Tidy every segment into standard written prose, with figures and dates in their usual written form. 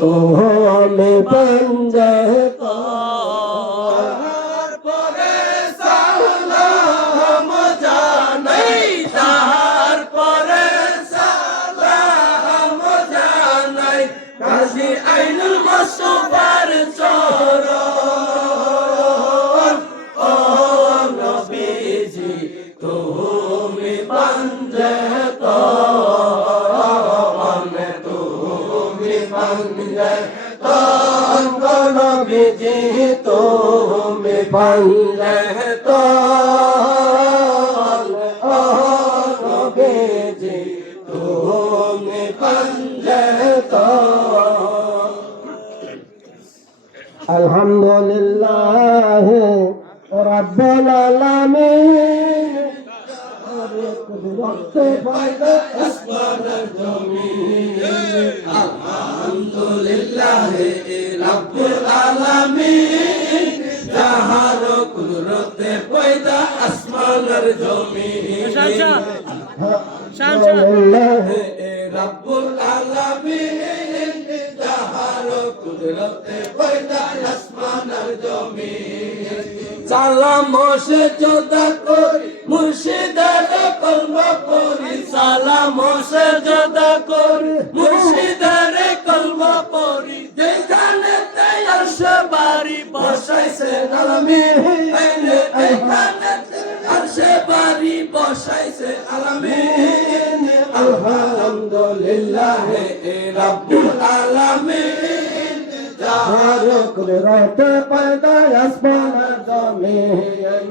তুমি বন্দে তারপরে সালাম জানাই, তারপরে সালাম জানাই গাজী আইনুল মুস্তাফার চরণ। ও নবীজি তুমি বন্দে নবীজি তুমি বন্দে নবীজি তুমি বন্দে আলহামদুলিল্লাহ রাব্বুল আলামিন আলহামদুলিল্লাহ রাব্বুল আলামিন, যাহার কুদরতে পয়দা আসমানের জমিন। রাব্বুল আলামিন, যাহার কুদরতে পয়দা আসমানের জমিন। সালাম সেজদা করি মুর্শিদের কলমা পড়ি, সালাম সেজদা করি মুর্শিদের কলমা পড়ি। যেখানে আরশ বাড়ি বসাইছে আলামিন, এইখানে আরশ বাড়ি বসাইছে আলামিন। আলহামদুলিল্লাহ রাব্বুল আলামিন, যাহার কুদরতে পয়দা আসমানের জমিন।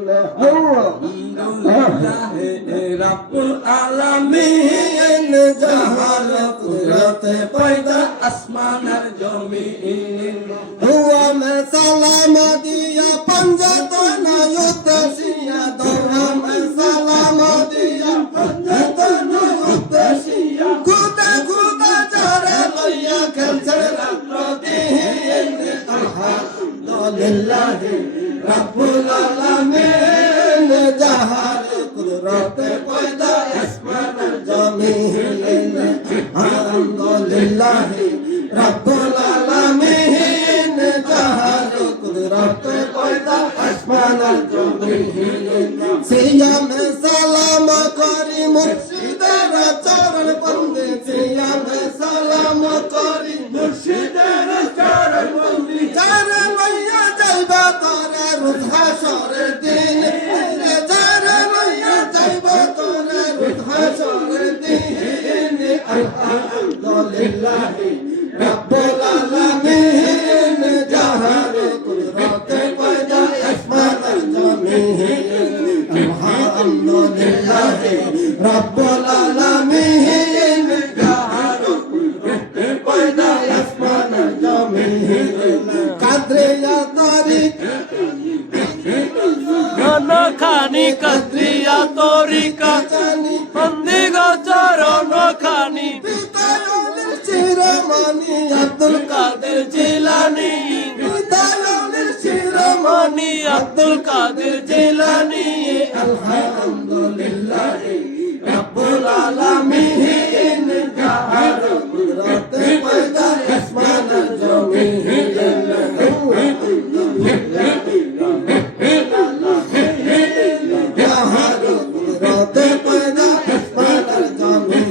রাব্বুল আলামিন, যাহার কুদরতে পয়দা আসমানের জমিন। হুয়া মে সালাম দিয়া পঞ্জতনা উদ্দেশিয়া, হুয়া মে সালাম দিয়া পঞ্জতনা উদ্দেশিয়া। খুদা খুদা যারা লইয়া খেলছে রাত্র দিন। আলহামদুলিল্লাহ রাব্বুল আলামিন, যাহার কুদরতে পয়দা আসমানের জমিন। আলহামদুলিল্লাহ রাব্বুল আলামিন, যাহার কুদরতে পয়দা আসমানের জমিন। সিয়াম সালাম করি মুর্শিদের চরণ বন্দে, সিয়াম সালাম করি মুর্শিদের চরণ বন্দে। যারা লইয়া যাইবা তোরে রোজ হাসরের দিন, যারা লইয়া যাইবা তোরে রোজ হাসরের দিন। আলহামদুলিল্লাহ রাব্বুল আলামিন, যাহার কুদরতে পয়দা আসমানের জমিন। আলহামদুলিল্লাহ রাব্বুল আলামিন, যাহার কুদরতে পয়দা আসমানের জমিন। কাদরিয়া তরিকা খানি কদ্রিয়া তরিকা বন্দিগো চরণ খানি। বিদায়নের শিরোমণি আব্দুল কাদের জিলানি, বিদায়নের শিরোমণি মনি আব্দুল কাদের জিলানি। আলহামদুলিল্লাহ রাব্বুল আলামিন, যাহার কুদরতে পয়দা আসমানের জমিন। যাহার কুদরতে পয়দা আসমানের জমিন।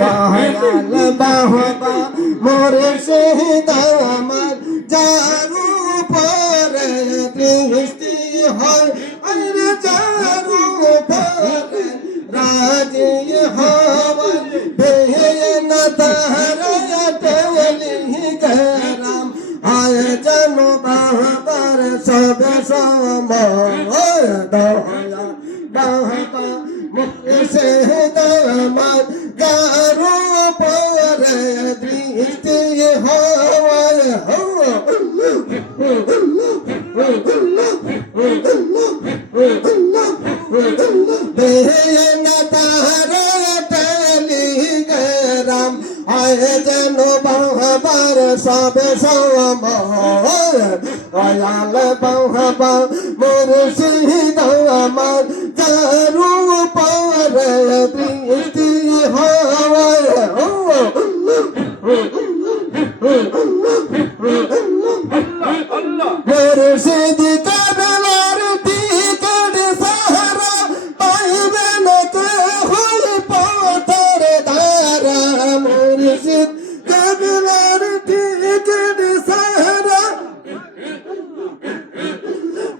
বাহাল বাহবা মোরে শহীদ আমার, যার উপরে দৃষ্টি হয় আরে যার উপরে রাজি হওয়ার বেহেন তাহারালি গরাম। আয় জানো বাবার সব সময় দয়া বাবা মুর্শিদ আমার, যার উপরে দৃষ্টি হয়। বেহেন তাহারা টেলিগ্রাম আয় যেন বাবার সব সময় দয়াল বাবা মুর্শিদ আমার চারু পরে দৃষ্টি হয় মুর্শিদ কাবলার টিকেট সাহারা পাইবেন কে হই পথের ধারা মুর্শিদ কাবলার টিকেট সাহারা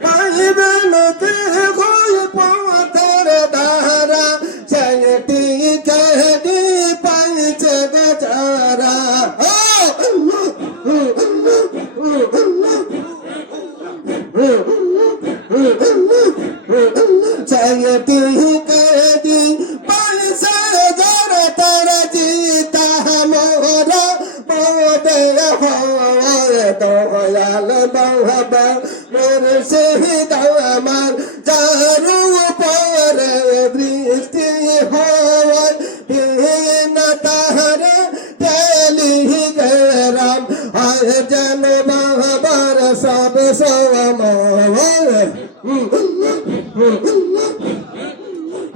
পাইবেন কে হই পথের ধারা সেই টিকেট পাইছে বেচারা চাইতি কেদি পয়সা যারা তারা জিতা মোরা বোদে হয় দয়াল বাবা মুর্শিদ আমার চারু পরে দৃষ্টি হয় বিন তাহারে তেলি গেরাম আয় যেন বাবার সব সময়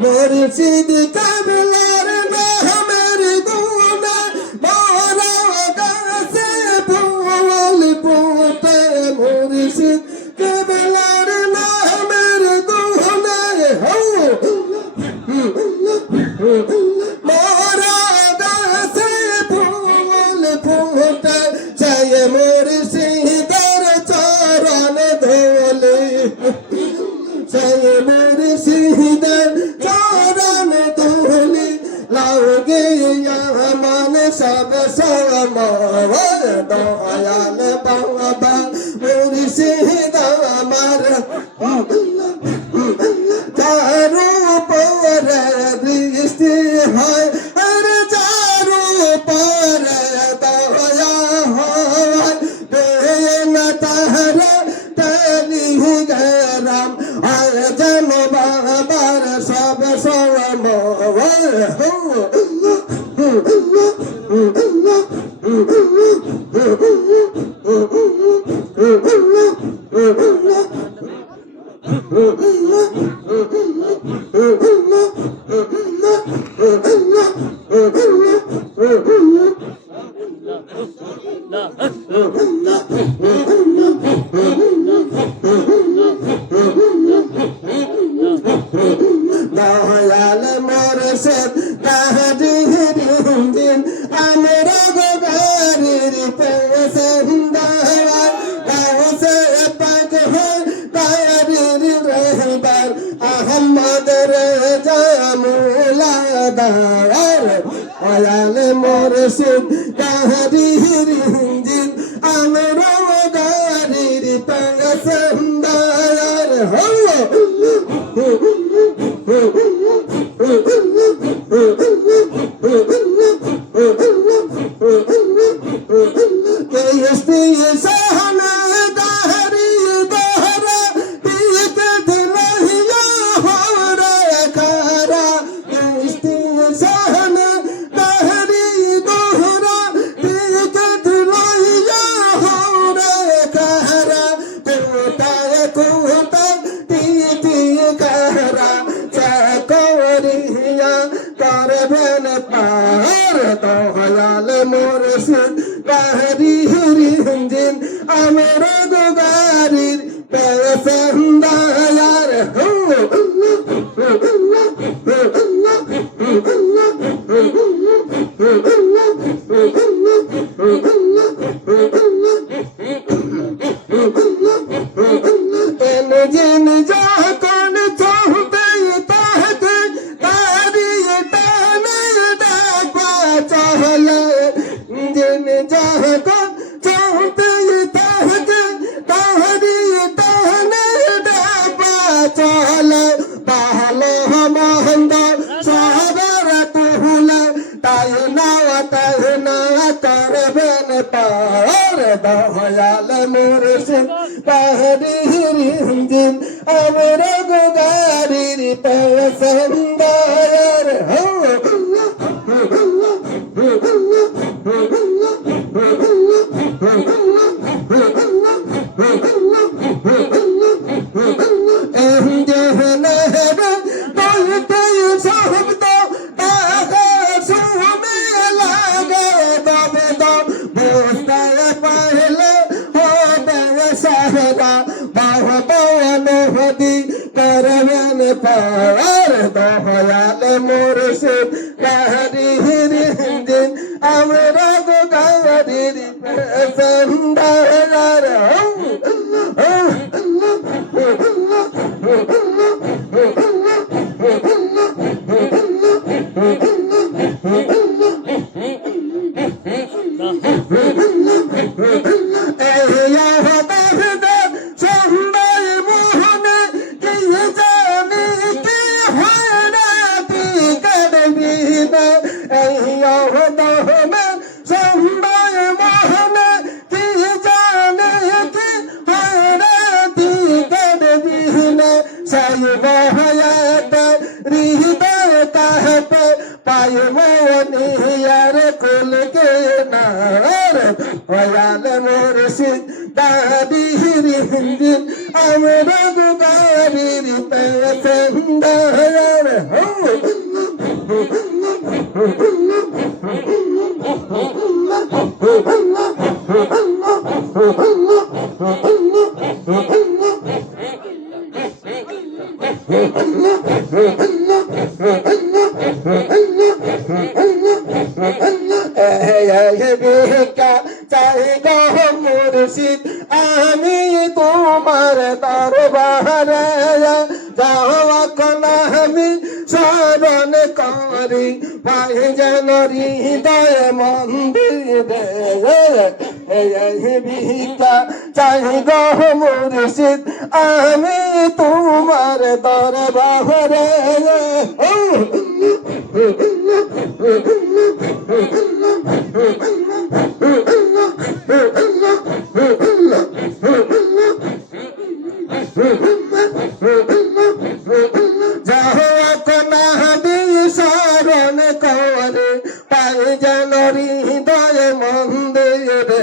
মুর্শিদ কাবলার নামের গুণে মোরা গাছে ফুল ফুটে মুর্শিদ কাবলার নামের গুণে মোরা গাছে ফুল ফুটে চাই মুর্শিদের চরণ ধুলি সেই মুর্শিদের চরণ ধুলি লাগে মান সব সময় দয়াল বাবা মুর্শিদ আমার চারু পরে দৃষ্টি হয় আর চারু পরে দয়া হয় বেন তাহারা তেলি গেরাম আর যেন বাবার সব সময় দয়াল মুর্শিদ কাহির দিন আমরা গোগারির পেছন্দার কাছে পাক হয় কারির রহবার আহমদ রেজা মুলাদার দয়াল মুর্শিদ কাহির দিন আমরা গোগারির পেছন্দার করবেন পার দয়াল মুর্শিদ কাহির দিন আমরা গোগারির পেছন্দার যেন যখন চলতে তাহতে দাঁড়িয়ে টানে ডাকবা চলে যেন যখন চলতে তাহতে দাঁড়িয়ে টানে ডাকবা চলে ভালো মন্দ সবার তুহলে তাই না করবেন পার দয়াল মুর্শিদ কাহির দিন আমরা গোগারির পেছন্দার সরদার দয়াল মুর্শিদ গাড়ির ইঞ্জিন আমরা গো গাড়ির প্যাসেঞ্জার দয়াল মুর্শিদ গাড়ির ইঞ্জিন আমরা গো গাড়ির প্যাসেঞ্জার মুর্শিদ আমি তোমার দরবারে যাওয়াখন আমি স্মরণ করি পাই যেন হৃদয় মন্দিরে ভিক্ষা চাই গো মুর্শিদ আমি তোমার দরবারে যাওয়াখন আমি স্মরণ করে পাই যেন হৃদয় মন্দিরে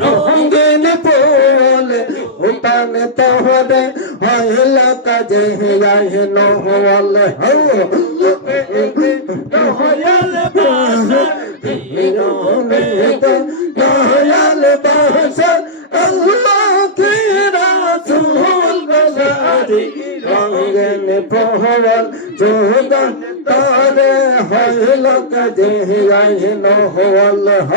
রঙিন ফুল উঠান তোহরে হইল কাজে নহল দয়াল বাসর আল্লাহ কি রাসূল বসারি রঙিন ফুল যোগন তারে হইল কাজে নহল আল্লাহ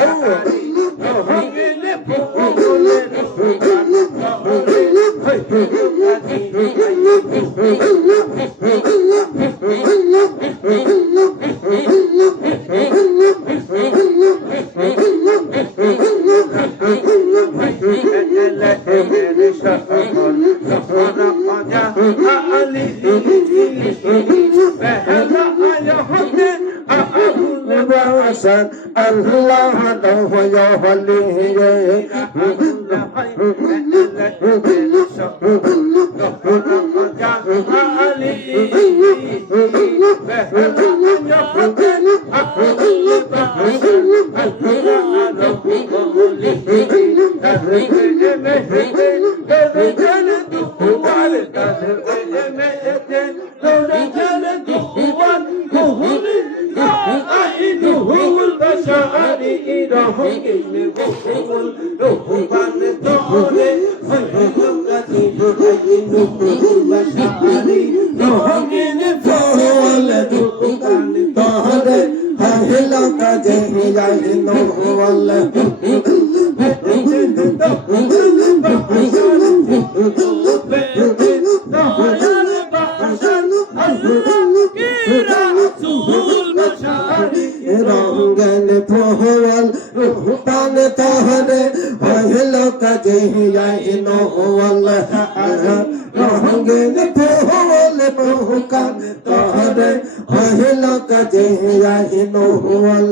রঙ্গন ফোল পান তহরে হইল কাজে নহল রঙ্গন ফোল পান তহরে হইল কাজে নহল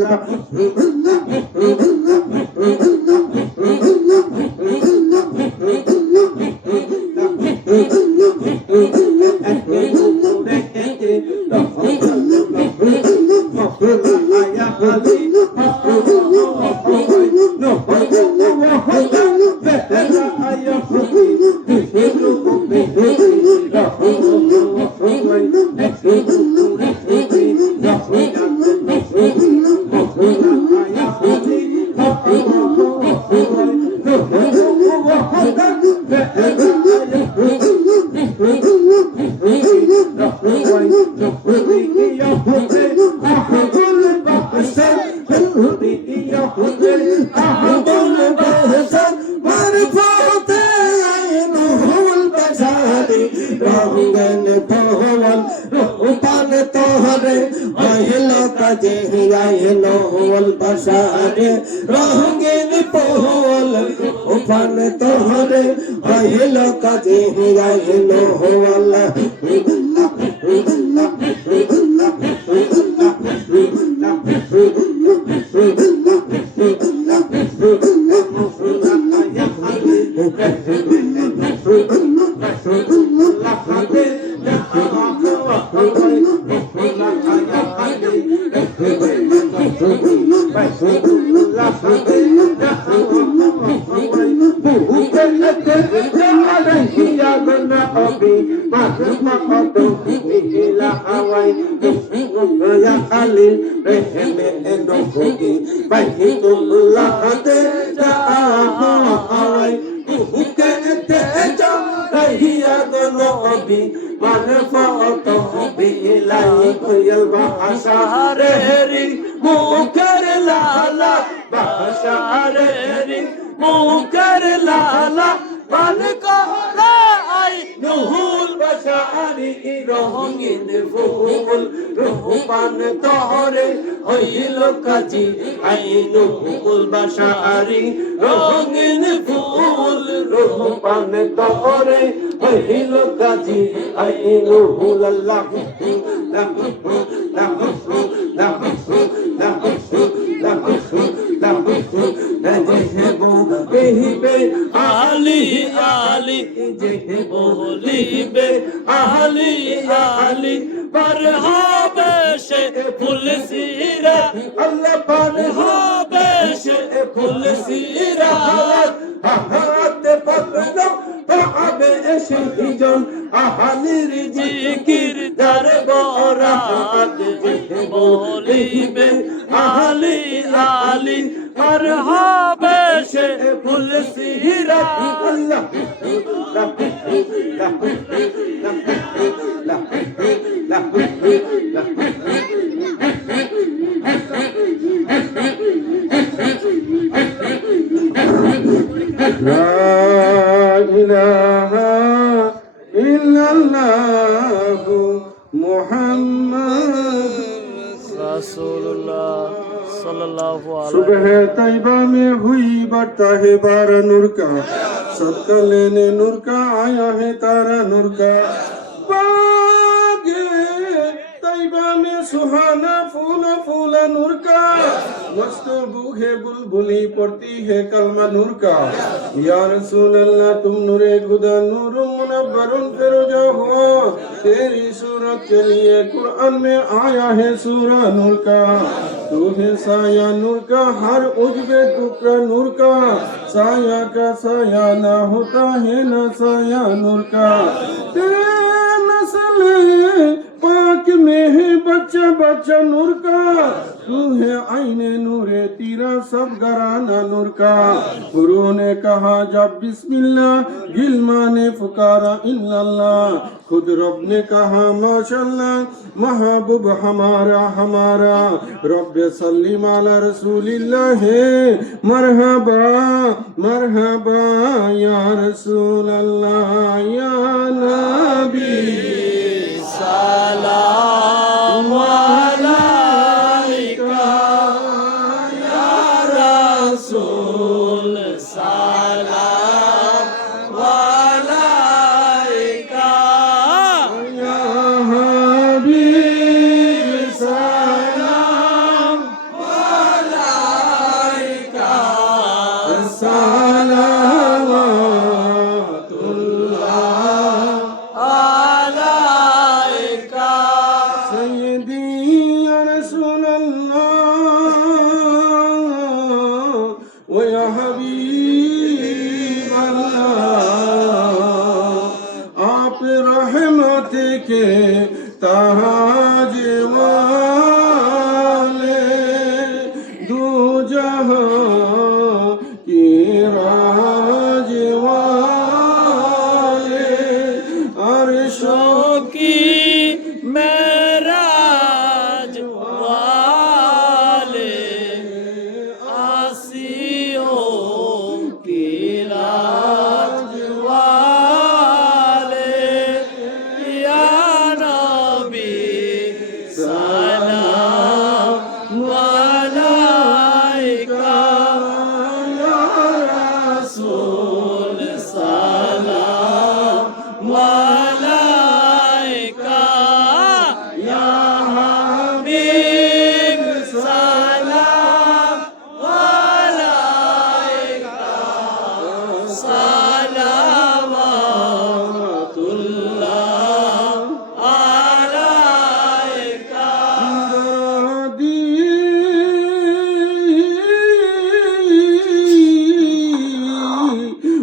I রঙ্গন ভোল রূপান তোহরে হইল কাজে আইনোল বসারে রঙ্গন ভোল রূপান তোহরে হইল কাজে আইনোল বাসারেরি মুখের লালা বাসারেরি মুখের লালা পান করে আই নুহুল বাসারি রঙিন ফুল রূপান তোহরে হইল কাজী আই নুহুল বাসারি রঙিন ফুল রূপান তোহরে হইল কাজী আই নুহুল আল্লাহ আলি আলি যে বলিবে আলি আলি पर হবে সে ফুল সিরা আল্লাহ पर হবে সে ফুল সিরা হাতে পড়লো পাবে সে জন আহালির জিকির দার বরাত যে বলিবে আলি আলি पर হবে সে ফুল সিরা আল্লাহ لا إله إلا الله محمد रसूलुल्लाह सल्लल्लाहु अलैहि सुबह तैबा में हुई बढ़ता है बारा नूर का सबका लेने नूर का आया है तारा नूर का बागे तैबा में सुहाना फूला फूला नूर का मस्त बूहे बुलबुली पड़ती है कलमा नूर का या रसूल अल्लाह तुम नूरे खुदा नूर मुनव्वरुन फिरोजा हो तेरी सूरत के लिए कुरान में आया है सूरा नूर का तू है साया नूर का हर उजबे टुकड़ा नूर का साया का साया ना होता है ना साया नूर का तेरे नस्ल पाक में है बच्चा बच्चा नूर का तू है आईने नूरे तेरा सब घराना नूर का गुरु ने कहा जब बिस्मिल्लाह गिलमा ने पुकारा इल्लल्लाह खुद रब ने कहा माशाल्लाह महबूब हमारा हमारा रब सल्ली अला रसूलिल्लाह है मरहबा मरहबा या रसूल अल्लाह या नबी सलाम अलैका या रसूल सलाम अलैका या हबीब सलाम अलैका सलावतुल्लाह अलैका सय्यदी या रसूल अल्लाह व या हबीब अल्लाह आप रहमत के ताज वाले दो जहां की राज वाले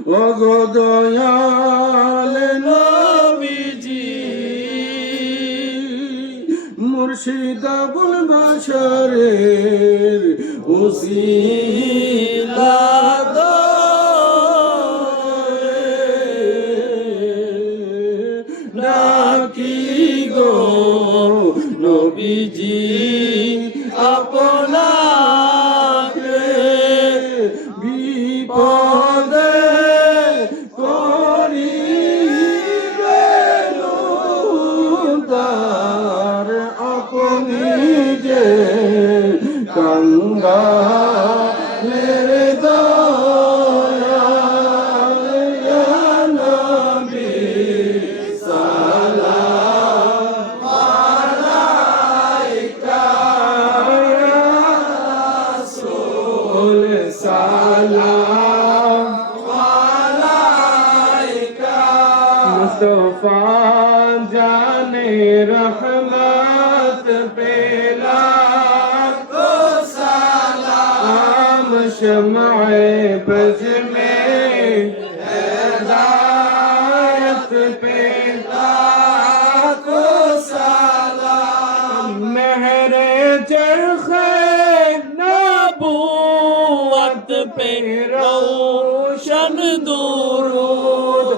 ওগো দয়াল নবীজি মুর্শিদ আবুল বাশারের উসিলা ডাকি গো নবীজি আপনাকে বিপদে করিবেন উদ্ধার আপনি যে কাঙ্গালের দয়াল ইয়া নবী সালাম আলাইকা ইয়া রাসূল সালাম আলাইকা মুস্তাফা জানে রহমত পেলা को सलाम शम्ए बज में हिदायत पेला को सलाम मेहरे चरखे नबूवत पे रोशन दुरूद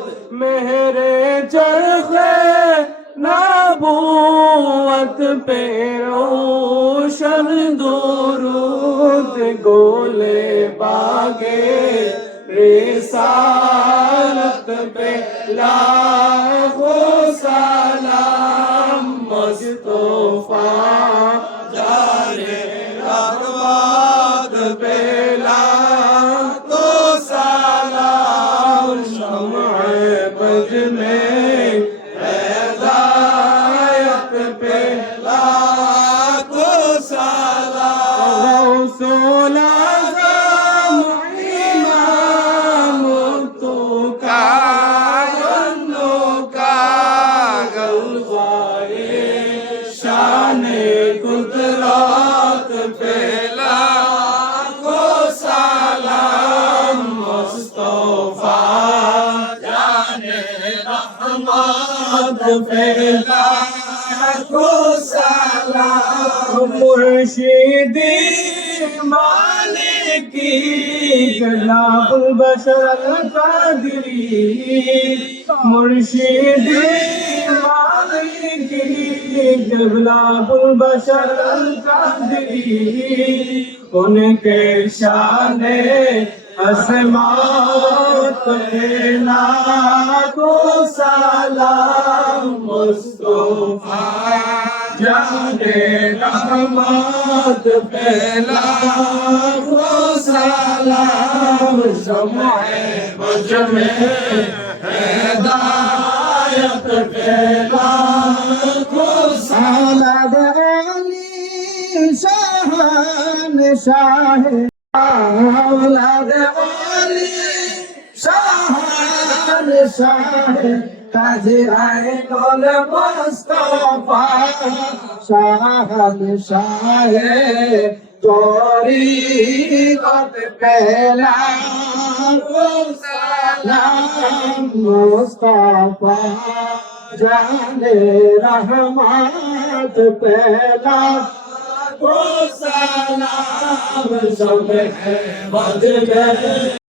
मेहरे चरखे नबूवत पे रोशन दुरूद गोले बागे रिसालत पे लाखों सलाम मुस्तफा जाने रहमत पे लाखों सलाम शम्ए बज में हिदायत पे लाखों सलाम रसूल आज़म इमाम तो का गलबाए शाने कुदरत पे लाखों सलाम मुस्तफा जाने रहमत पे लाखों सलाम मुर्शिदी मालिकी जनाबुल बशर कादरी मुर्शिदी मालिकी जनाबुल बशर कादरी उनके शाने असमात पे लाखों सलाम मुस्तफा जाने रहमत पे लाखों सलाम शम्ए बज में हिदायत पे लाखों सलाम अली शान शाह औलाद अली शान शाह ताजराए कौल मुस्तफा शान शाह तोरी कत पहला सलाम मुस्तफा जाने रहमत पहला सलाम सब बद गए।